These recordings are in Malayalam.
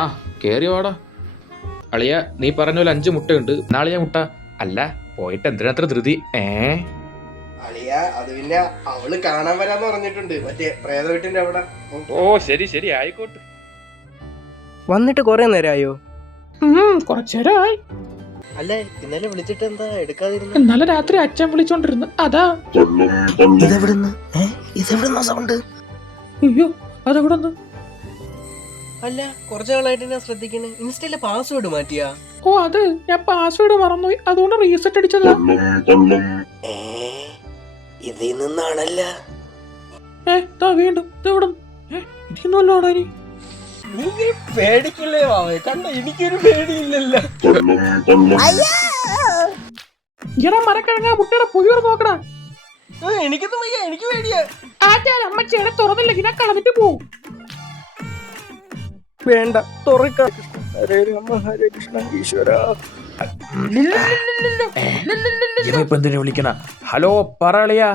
ആ കേറി വാടാ. അളിയ നീ പറഞ്ഞ പോലെ 5 മുട്ടയുണ്ട്. നാളെ മുട്ട അല്ല പോയിട്ട് എന്തിനത്ര ധൃതി? അളിയ അത് പിന്നെ അവള് കാണാൻ വരാന്ന് പറഞ്ഞിട്ടുണ്ട്, മറ്റേ പ്രേത വീട്ടിന്റെ അവിടെ. ഓ ശരി ശരി ആയിക്കോട്ടെ. വന്നിട്ട് കൊറേ നേരമായോ? കുറച്ചേരായി. അല്ല ഇന്നലെ വിളിച്ചിട്ട് എന്താ എടുക്കാതിരുന്നു? ഇന്നലെ രാത്രി അച്ഛൻ വിളിച്ചോണ്ടിരുന്നു അതാ. ഇതെവിടുന്ന സൗണ്ട്? അയ്യോ അതെവിടെന്ന്? അല്ല കുറച്ചു നാളായിട്ട് ഞാൻ ശ്രദ്ധിക്കണേ, ഇൻസ്റ്റയിലെ പാസ്വേഡ് മാറ്റിയാ? ഓ അത് ഞാൻ പാസ്വേഡ് മറന്നുപോയി, അതുകൊണ്ട് റീസെറ്റ് അടിച്ചതാ. ഇതിൽ നിന്നാണല്ല. വീണ്ടും ഇതൊന്നുമല്ലോ ഇനി. നീ പേടിക്കില്ലേ മാവേ? കണ്ട എനിക്കൊരു പേടിയില്ലല്ലോ. ഇങ്ങനെ മരക്കിഴങ്ങ മുട്ടയുടെ പുതിയ നോക്കടാ. എനിക്കൊന്നും വയ്യ, എനിക്ക് പേടിയാ. അമ്മച്ചേടെ തുറന്നില്ല ഞാൻ കളഞ്ഞിട്ട് പോവും. വേണ്ട തുറക്കാം. ഹരേ രാമ ഹരേ കൃഷ്ണ ഈശ്വര. ഇപ്പൊ എന്തിനു വിളിക്കണ? ഹലോ പറളിയാ.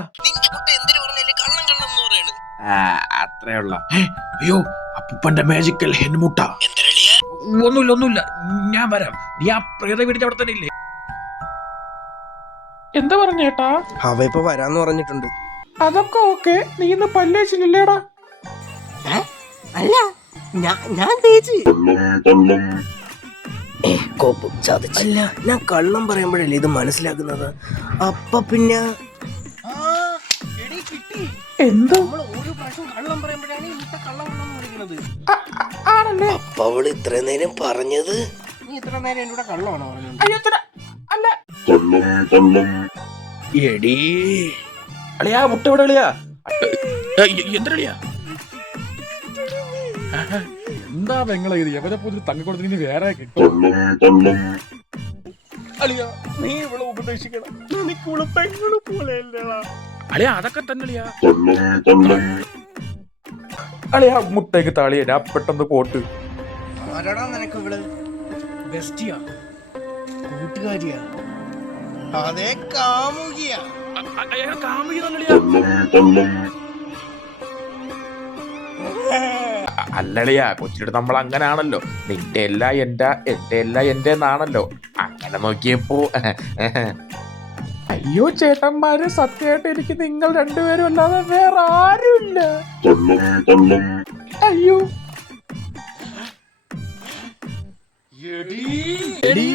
അത്രയുള്ള. അയ്യോ അപ്പൂപ്പന്റെ മാജിക്കൽ ഹെൻമുട്ട. ഒന്നുമില്ല ഞാൻ വരാം. നീ ആ പ്രേത വീടിന്റെ അവിടെ തന്നെ ഇല്ലേ? എന്താ പറഞ്ഞേട്ടാ? അവ ഇപ്പൊ വരാന്ന് പറഞ്ഞിട്ടുണ്ട്. അതൊക്കെ ഓക്കെ. നീ ഇന്ന് പല്ലേച്ചില്ലേടാ? അല്ല ഞാൻ തേച്ച്. അല്ല ഞാൻ കള്ളം പറയുമ്പോഴല്ലേ ഇത് മനസ്സിലാക്കുന്നത്. അപ്പൊ പിന്നെ എന്താ ഓരോ പ്രാവശ്യം കള്ളം പറയുമ്പോഴാണ് ഈ മുട്ട കള്ളം വിളിക്കുന്നത്. ആണല്ലേ? അപ്പൊ അവള് ഇത്ര നേരം പറഞ്ഞത് നീ ഇത്ര നേരം എന്നോട് കള്ളമാണോ പറഞ്ഞത്? അല്ല എടീ അളിയാ മുട്ട ഇവിടെ അളിയാ. എന്തളിയാ? എന്താ പെങ്ങളെ ഇത്? എവരെ പോലും തങ്ങിക്കൊടുത്തിന് വേറെ കിട്ടും. അളിയാ നീ ഇവിടെ ഉപദേശിക്കണം. എനിക്ക് ഇവിടെ പെങ്ങള് പോലെയല്ലടാ. അളിയാ അതൊക്കെ തന്നെ അളിയാ. അളിയാ മുട്ടയ്ക്ക് താളിയ ഞാൻ പെട്ടെന്ന് പോട്ട്. ആരാടാ നിനക്ക് ഇവള്? ബെസ്റ്റിയാ? കൂട്ടുകാരിയാ? അതേ കാമുകിയാ? അല്ലളിയാ കൊച്ചിട്ട് നമ്മൾ അങ്ങനാണല്ലോ. നിന്റെ എല്ലാം എന്റെ എല്ലാം എന്റെ എന്നാണല്ലോ. അങ്ങനെ നോക്കിയപ്പോ അയ്യോ ചേട്ടന്മാര് സത്യമായിട്ട് എനിക്ക് നിങ്ങൾ രണ്ടുപേരും അല്ലാതെ വേറെ ആരുമില്ല. അയ്യോ എടീ